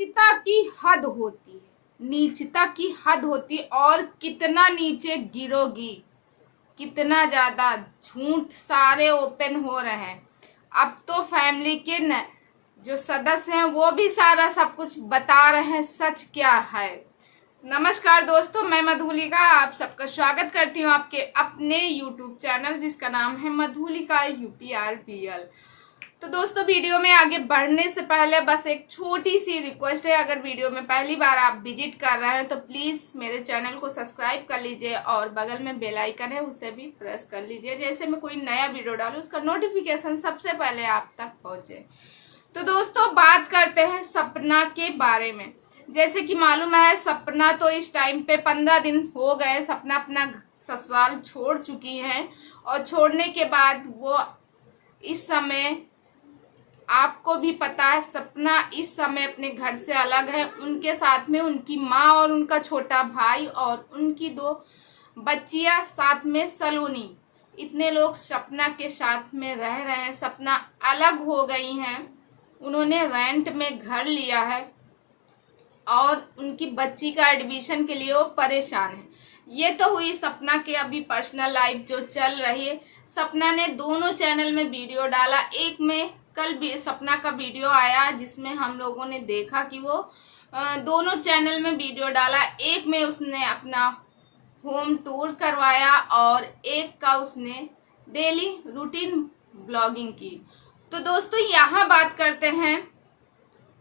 नीचता की हद होती है, नीचता की हद होती। और कितना नीचे गिरोगी, कितना ज्यादा झूठ सारे ओपन हो रहे हैं। अब तो फैमिली के न जो सदस्य हैं वो भी सारा सब कुछ बता रहे हैं सच क्या है। नमस्कार दोस्तों, मैं मधुलिका आप सबका स्वागत करती हूँ आपके अपने YouTube चैनल जिसका नाम है मधुलिका UPRPL। तो दोस्तों, वीडियो में आगे बढ़ने से पहले बस एक छोटी सी रिक्वेस्ट है। अगर वीडियो में पहली बार आप विजिट कर रहे हैं तो प्लीज़ मेरे चैनल को सब्सक्राइब कर लीजिए और बगल में बेल आइकन है उसे भी प्रेस कर लीजिए, जैसे मैं कोई नया वीडियो डालूँ उसका नोटिफिकेशन सबसे पहले आप तक पहुँचे। तो दोस्तों, बात करते हैं सपना के बारे में। जैसे कि मालूम है, सपना तो इस टाइम पे 15 दिन हो गए सपना अपना ससुराल छोड़ चुकी हैं। और छोड़ने के बाद वो इस समय, आपको भी पता है, सपना इस समय अपने घर से अलग है। उनके साथ में उनकी माँ और उनका छोटा भाई और उनकी 2 बच्चियां, साथ में सलोनी, इतने लोग सपना के साथ में रह रहे हैं। सपना अलग हो गई हैं, उन्होंने रेंट में घर लिया है और उनकी बच्ची का एडमिशन के लिए वो परेशान है। ये तो हुई सपना के अभी पर्सनल लाइफ जो चल रही है। सपना ने दोनों चैनल में वीडियो डाला। एक में कल भी सपना का वीडियो आया जिसमें हम लोगों ने देखा कि वो दोनों चैनल में वीडियो डाला। एक में उसने अपना होम टूर करवाया और एक का उसने डेली रूटीन ब्लॉगिंग की। तो दोस्तों, यहाँ बात करते हैं।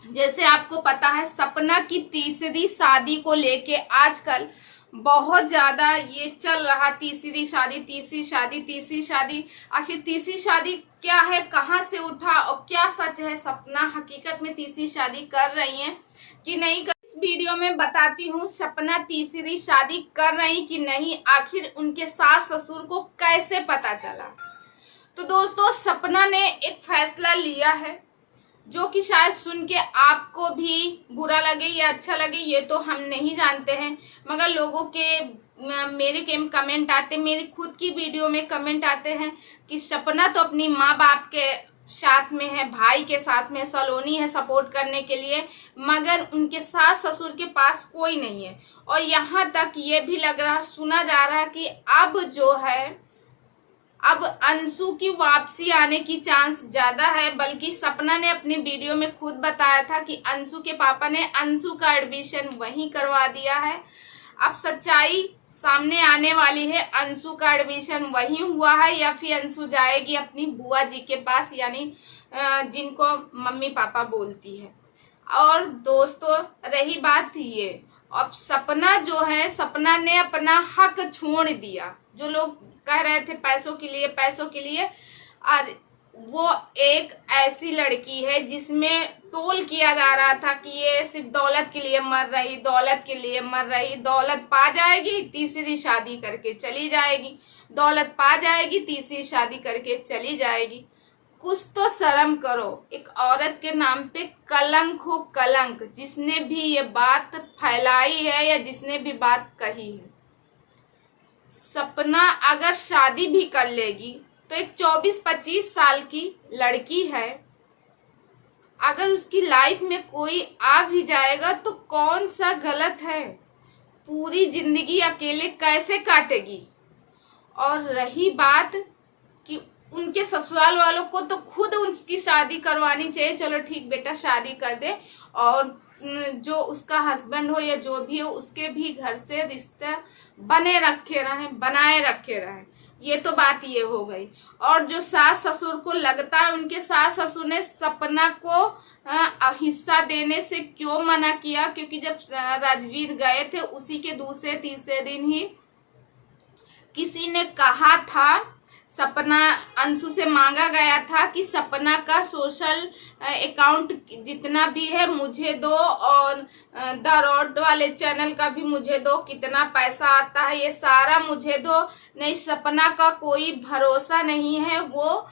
जैसे आपको पता है, सपना की तीसरी शादी को लेके आजकल बहुत ज्यादा ये चल रहा, तीसरी शादी, तीसरी शादी, तीसरी शादी। आखिर तीसरी शादी क्या है, कहाँ से उठा और क्या सच है? सपना हकीकत में तीसरी शादी कर रही हैं कि नहीं कर? इस वीडियो में बताती हूँ सपना तीसरी शादी कर रही कि नहीं, आखिर उनके सास ससुर को कैसे पता चला। तो दोस्तों, सपना ने एक फैसला लिया है जो कि शायद सुन के आपको भी बुरा लगे या अच्छा लगे, ये तो हम नहीं जानते हैं। मगर लोगों के मेरे के कमेंट आते, मेरी खुद की वीडियो में कमेंट आते हैं कि सपना तो अपनी माँ बाप के साथ में है, भाई के साथ में, सलोनी है सपोर्ट करने के लिए, मगर उनके सास ससुर के पास कोई नहीं है। और यहाँ तक ये भी लग रहा, सुना जा रहा कि अब जो है, अब अंशु की वापसी आने की चांस ज्यादा है। बल्कि सपना ने अपनी वीडियो में खुद बताया था कि अंशु के पापा ने अंशु का एडमिशन वहीं करवा दिया है। अब सच्चाई सामने आने वाली है, अंशु का एडमिशन वहीं हुआ है या फिर अंशु जाएगी अपनी बुआ जी के पास, यानी जिनको मम्मी पापा बोलती है। और दोस्तों, रही बात ये, अब सपना जो है, सपना ने अपना हक छोड़ दिया। जो लोग कह रहे थे पैसों के लिए, पैसों के लिए, और वो एक ऐसी लड़की है जिसमें टोल किया जा रहा था कि ये सिर्फ दौलत के लिए मर रही, दौलत के लिए मर रही, दौलत पा जाएगी तीसरी शादी करके चली जाएगी, दौलत पा जाएगी तीसरी शादी करके चली जाएगी। कुछ तो शर्म करो, एक औरत के नाम पे कलंक हो कलंक। जिसने भी ये बात फैलाई है या जिसने भी बात कही है, सपना अगर शादी भी कर लेगी तो एक 24-25 साल की लड़की है। अगर उसकी लाइफ में कोई आ भी जाएगा तो कौन सा गलत है? पूरी जिंदगी अकेले कैसे काटेगी? और रही बात कि उनके ससुराल वालों को तो खुद उनकी शादी करवानी चाहिए। चलो ठीक बेटा, शादी कर दे, और जो उसका हस्बैंड हो या जो भी हो उसके भी घर से रिश्ता बनाए रखे रहें। ये तो बात ये हो गई। और जो सास ससुर को लगता है, उनके सास ससुर ने सपना को हिस्सा देने से क्यों मना किया? क्योंकि जब राजवीर गए थे उसी के दूसरे तीसरे दिन ही किसी ने कहा था, सपना, अंशु से मांगा गया था कि सपना का सोशल अकाउंट जितना भी है मुझे दो और द रोड वाले चैनल का भी मुझे दो, कितना पैसा आता है ये सारा मुझे दो। नहीं, सपना का कोई भरोसा नहीं है, वो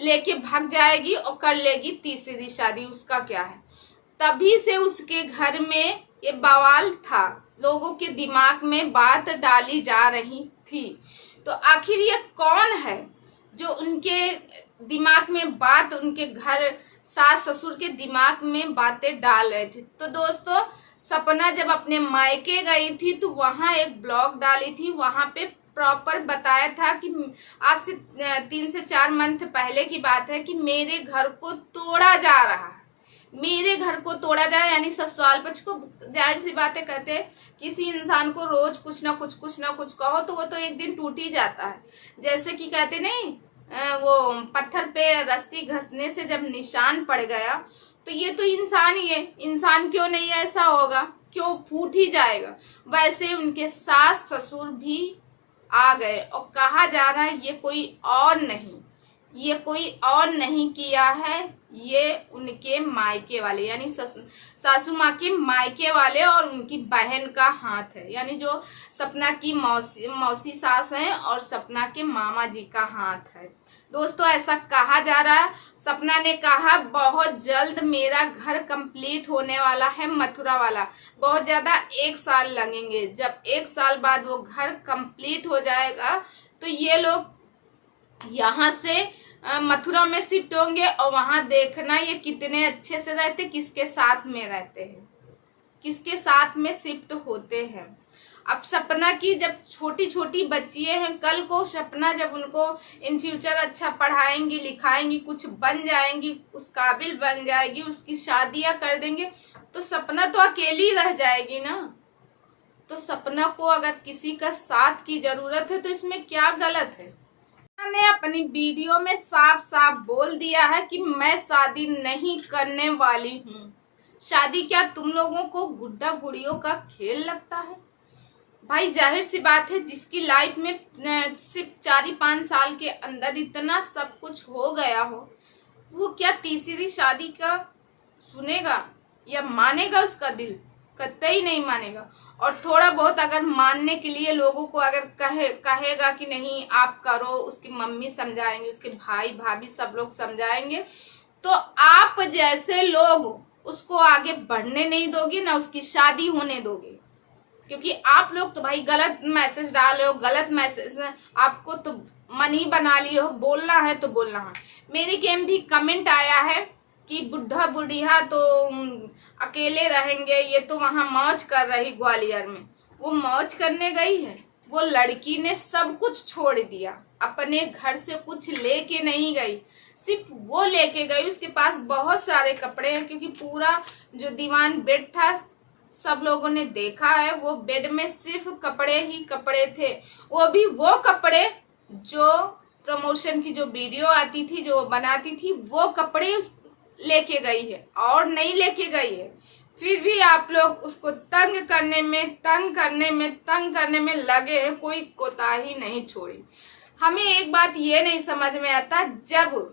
लेके भाग जाएगी और कर लेगी तीसरी शादी, उसका क्या है? तभी से उसके घर में ये बवाल था, लोगों के दिमाग में बात डाली जा रही थी। तो आखिर ये कौन है जो उनके दिमाग में बात उनके घर सास ससुर के दिमाग में बातें डाल रहे थे। तो दोस्तों, सपना जब अपने मायके गई थी तो वहां एक ब्लॉग डाली थी, वहां पे प्रॉपर बताया था कि आज से 3 से 4 मंथ पहले की बात है कि मेरे घर को तोड़ा जा रहा है, मेरे घर को तोड़ा जाए, यानी ससुराल पक्ष को। जाहिर सी बातें कहते हैं, किसी इंसान को रोज कुछ ना कुछ कहो तो वो तो एक दिन टूट ही जाता है। जैसे कि कहते नहीं, वो पत्थर पे रस्सी घसने से जब निशान पड़ गया, तो ये तो इंसान ही है, इंसान क्यों नहीं ऐसा होगा, क्यों फूट ही जाएगा। वैसे उनके सास ससुर भी आ गए और कहा जा रहा है ये कोई और नहीं किया है, ये उनके मायके वाले यानी सासू माँ के मायके वाले और उनकी बहन का हाथ है, यानी जो सपना की मौसी सास है और सपना के मामा जी का हाथ है। दोस्तों, ऐसा कहा जा रहा है। सपना ने कहा बहुत जल्द मेरा घर कंप्लीट होने वाला है, मथुरा वाला। बहुत ज्यादा 1 साल लगेंगे। जब 1 साल बाद वो घर कंप्लीट हो जाएगा तो ये लोग यहाँ से मथुरा में शिफ्ट होंगे और वहां देखना ये कितने अच्छे से रहते, किसके साथ में रहते हैं, किसके साथ में शिफ्ट होते हैं। अब सपना की जब छोटी छोटी बच्चियां हैं, कल को सपना जब उनको इन फ्यूचर अच्छा पढ़ाएंगी लिखाएंगी, कुछ बन जाएंगी, उस काबिल बन जाएगी, उसकी शादियां कर देंगे, तो सपना तो अकेली रह जाएगी ना। तो सपना को अगर किसी का साथ की जरूरत है तो इसमें क्या गलत है। ने अपनी वीडियो में साफ साफ बोल दिया है कि मैं शादी नहीं करने वाली हूँ। शादी क्या तुम लोगों को गुड्डा गुड़ियों का खेल लगता है? भाई जाहिर सी बात है, जिसकी लाइफ में सिर्फ 4 ही 5 साल के अंदर इतना सब कुछ हो गया हो, वो क्या तीसरी शादी का सुनेगा या मानेगा? उसका दिल कतई नहीं मानेगा। और थोड़ा बहुत अगर मानने के लिए लोगों को अगर कहेगा कि नहीं आप करो, उसकी मम्मी समझाएंगे, उसके भाई भाभी सब लोग समझाएंगे, तो आप जैसे लोग उसको आगे बढ़ने नहीं दोगे, ना उसकी शादी होने दोगे। क्योंकि आप लोग तो भाई गलत मैसेज डाल रहे हो, गलत मैसेज आपको तो मन ही बना लिए हो, बोलना है तो बोलना है। मेरे गेम भी कमेंट आया है कि बुढ़ा बुढ़िया तो अकेले रहेंगे, ये तो वहां मौज कर रही ग्वालियर में। वो मौज करने गई है? वो लड़की ने सब कुछ छोड़ दिया, अपने घर से कुछ लेके नहीं गई, सिर्फ वो लेके गई। उसके पास बहुत सारे कपड़े हैं, क्योंकि पूरा जो दीवान बेड था सब लोगों ने देखा है, वो बेड में सिर्फ कपड़े ही कपड़े थे। वो भी वो कपड़े जो प्रमोशन की जो वीडियो आती थी, जो बनाती थी, वो कपड़े लेके गई है और नहीं लेके गई है। फिर भी आप लोग उसको तंग करने में लगे हैं, कोई कोताही नहीं छोड़ी। हमें एक बात ये नहीं समझ में आता, जब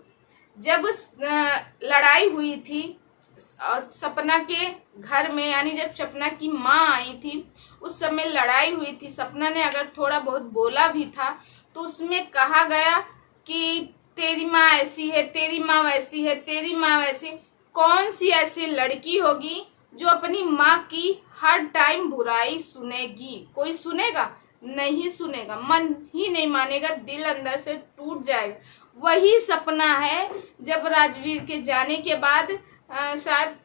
लड़ाई हुई थी सपना के घर में, यानी जब सपना की माँ आई थी, उस समय लड़ाई हुई थी। सपना ने अगर थोड़ा बहुत बोला भी था तो उसमें कहा गया कि तेरी माँ ऐसी है, तेरी माँ वैसी है, तेरी माँ वैसी। कौन सी ऐसी लड़की होगी जो अपनी माँ की हर टाइम बुराई सुनेगी? कोई सुनेगा? नहीं सुनेगा, मन ही नहीं मानेगा, दिल अंदर से टूट जाएगा। वही सपना है जब राजवीर के जाने के बाद शायद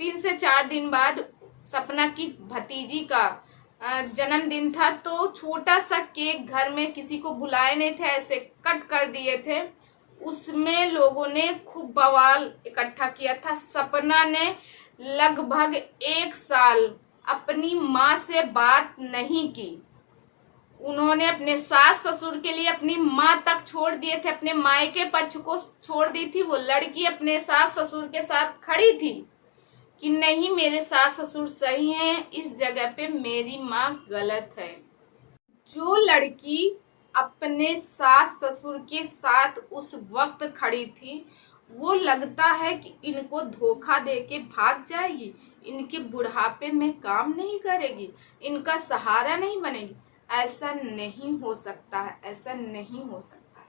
3 से 4 दिन बाद सपना की भतीजी का जन्मदिन था, तो छोटा सा केक घर में किसी को बुलाए नहीं थे, ऐसे कट कर दिए थे। उसमें लोगों ने खूब बवाल इकट्ठा किया था। सपना ने लगभग 1 साल अपनी माँ से बात नहीं की। उन्होंने अपने सास ससुर के लिए अपनी माँ तक छोड़ दिए थे, अपने मायके पक्ष को छोड़ दी थी। वो लड़की अपने सास ससुर के साथ खड़ी थी कि नहीं, मेरे सास ससुर सही हैं, इस जगह पे मेरी माँ गलत है। जो लड़की अपने सास ससुर के साथ उस वक्त खड़ी थी, वो लगता है कि इनको धोखा देके भाग जाएगी, इनके बुढ़ापे में काम नहीं करेगी, इनका सहारा नहीं बनेगी। ऐसा नहीं हो सकता है, ऐसा नहीं हो सकता है,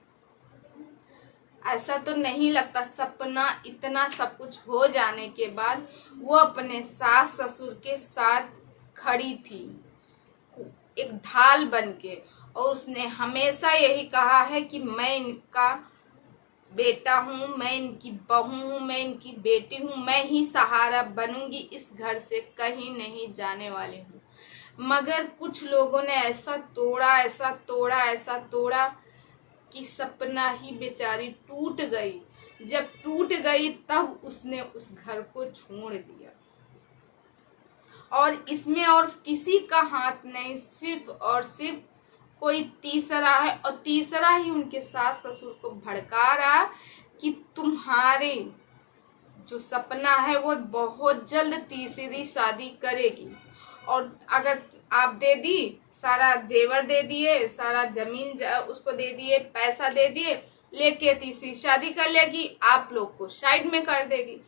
ऐसा तो नहीं लगता। सपना इतना सब कुछ हो जाने के बाद वो अपने सास ससुर के साथ खड़ी थी एक ढाल बन के, और उसने हमेशा यही कहा है कि मैं इनका बेटा हूँ, मैं इनकी बहू हूँ, मैं इनकी बेटी हूँ, मैं ही सहारा बनूंगी, इस घर से कहीं नहीं जाने वाली हूँ। मगर कुछ लोगों ने ऐसा तोड़ा, ऐसा तोड़ा, ऐसा तोड़ा कि सपना ही बेचारी टूट गई। जब टूट गई तब उसने उस घर को छोड़ दिया। और इसमें और किसी का हाथ नहीं, सिर्फ और सिर्फ कोई तीसरा है, और तीसरा ही उनके सास ससुर को भड़का रहा कि तुम्हारे जो सपना है वो बहुत जल्द तीसरी शादी करेगी, और अगर आप दे दी, सारा जेवर दे दिए, सारा जमीन उसको दे दिए, पैसा दे दिए, लेके तीसरी शादी कर लेगी, आप लोग को साइड में कर देगी।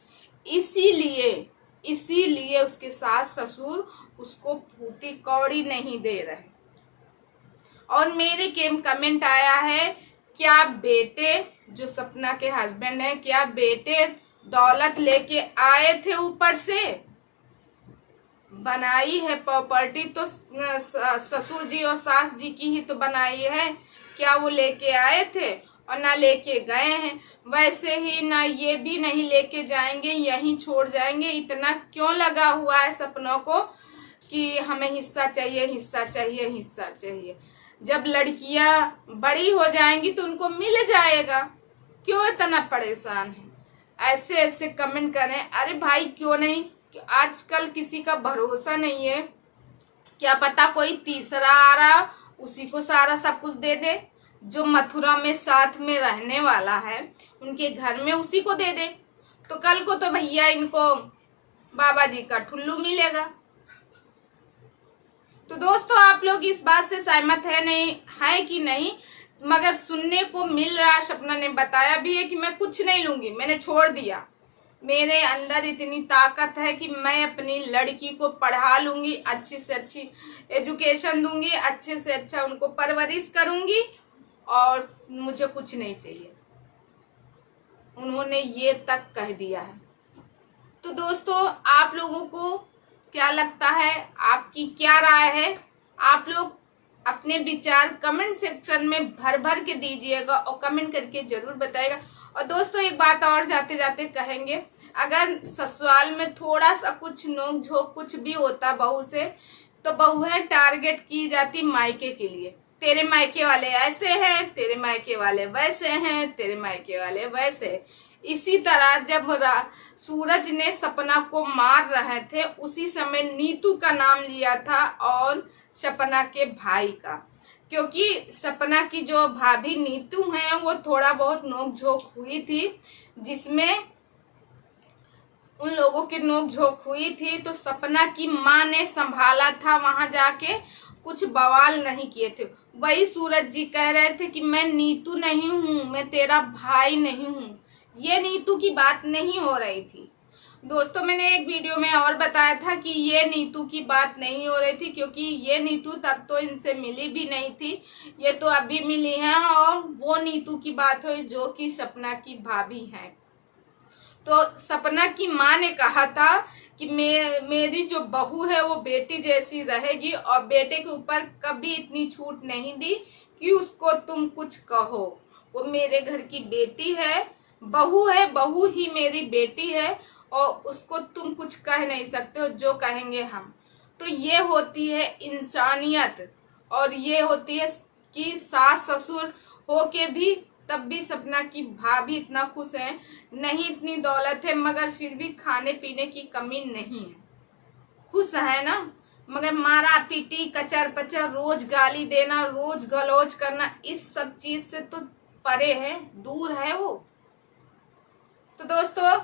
इसीलिए इसीलिए उसके सास ससुर उसको फूटी कौड़ी नहीं दे रहे। और मेरे कमेंट आया है, क्या बेटे जो सपना के हस्बैंड है, क्या बेटे दौलत लेके आए थे ऊपर से? बनाई है प्रॉपर्टी तो ससुर जी और सास जी की ही तो बनाई है। क्या वो लेके आए थे? और ना लेके गए हैं। वैसे ही ना ये भी नहीं लेके जाएंगे, यहीं छोड़ जाएंगे। इतना क्यों लगा हुआ है सपनों को कि हमें हिस्सा चाहिए, हिस्सा चाहिए, हिस्सा चाहिए। जब लड़कियां बड़ी हो जाएंगी तो उनको मिल जाएगा। क्यों इतना परेशान है? ऐसे ऐसे कमेंट करें। अरे भाई क्यों नहीं, आजकल किसी का भरोसा नहीं है। क्या पता कोई तीसरा आ रहा, उसी को सारा सब कुछ दे दे। जो मथुरा में साथ में रहने वाला है उनके घर में उसी को दे दे, तो कल को तो भैया इनको बाबा जी का ठुल्लू मिलेगा। तो दोस्तों आप लोग इस बात से सहमत है नहीं है कि नहीं? मगर सुनने को मिल रहा, सपना ने बताया भी है कि मैं कुछ नहीं लूंगी, मैंने छोड़ दिया। मेरे अंदर इतनी ताकत है कि मैं अपनी लड़की को पढ़ा लूंगी, अच्छी से अच्छी एजुकेशन दूंगी, अच्छे से अच्छा उनको परवरिश करूंगी, और मुझे कुछ नहीं चाहिए। उन्होंने ये तक कह दिया है। तो दोस्तों आप लोगों को क्या लगता है? आपकी क्या राय है? आप लोग अपने विचार कमेंट सेक्शन में भर भर के दीजिएगा और कमेंट करके जरूर बताइएगा। और दोस्तों एक बात और जाते जाते कहेंगे, अगर ससुराल में थोड़ा सा कुछ नोक झोंक कुछ भी होता बहू से, तो बहुएं टारगेट की जाती मायके के लिए। तेरे मायके वाले ऐसे हैं, तेरे मायके वाले वैसे हैं, तेरे मायके वाले वैसे। इसी तरह जब सूरज ने सपना को मार रहे थे, उसी समय नीतू का नाम लिया था और सपना के भाई का, क्योंकि सपना की जो भाभी नीतू हैं वो थोड़ा बहुत नोक झोंक हुई थी, जिसमें उन लोगों की नोक झोंक हुई थी। तो सपना की माँ ने संभाला था, वहां जाके कुछ बवाल नहीं किए थे। वही सूरज जी कह रहे थे कि मैं नीतू नहीं हूँ, मैं तेरा भाई नहीं हूँ। ये नीतू की बात नहीं हो रही थी। दोस्तों मैंने एक वीडियो में और बताया था कि ये नीतू की बात नहीं हो रही थी, क्योंकि ये नीतू तब तो इनसे मिली भी नहीं थी, ये तो अभी मिली है। और वो नीतू की बात हुई जो कि सपना की भाभी है। तो सपना की माँ ने कहा था कि मेरी जो बहू है वो बेटी जैसी रहेगी, और बेटे के ऊपर कभी इतनी छूट नहीं दी कि उसको तुम कुछ कहो। वो मेरे घर की बेटी है, बहू है, बहू ही मेरी बेटी है, और उसको तुम कुछ कह नहीं सकते हो, जो कहेंगे हम। तो ये होती है इंसानियत, और ये होती है कि सास ससुर होके भी तब भी सपना की भाभी इतना खुश है। नहीं इतनी दौलत है मगर फिर भी खाने पीने की कमी नहीं है, खुश है ना। मगर मारा पीटी कचर पचर, रोज गाली देना, रोज गलौज करना, इस सब चीज से तो परे है, दूर है वो। तो दोस्तों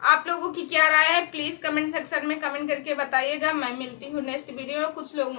आप लोगों की क्या राय है? प्लीज कमेंट सेक्शन में कमेंट करके बताइएगा। मैं मिलती हूँ नेक्स्ट वीडियो में। कुछ लोग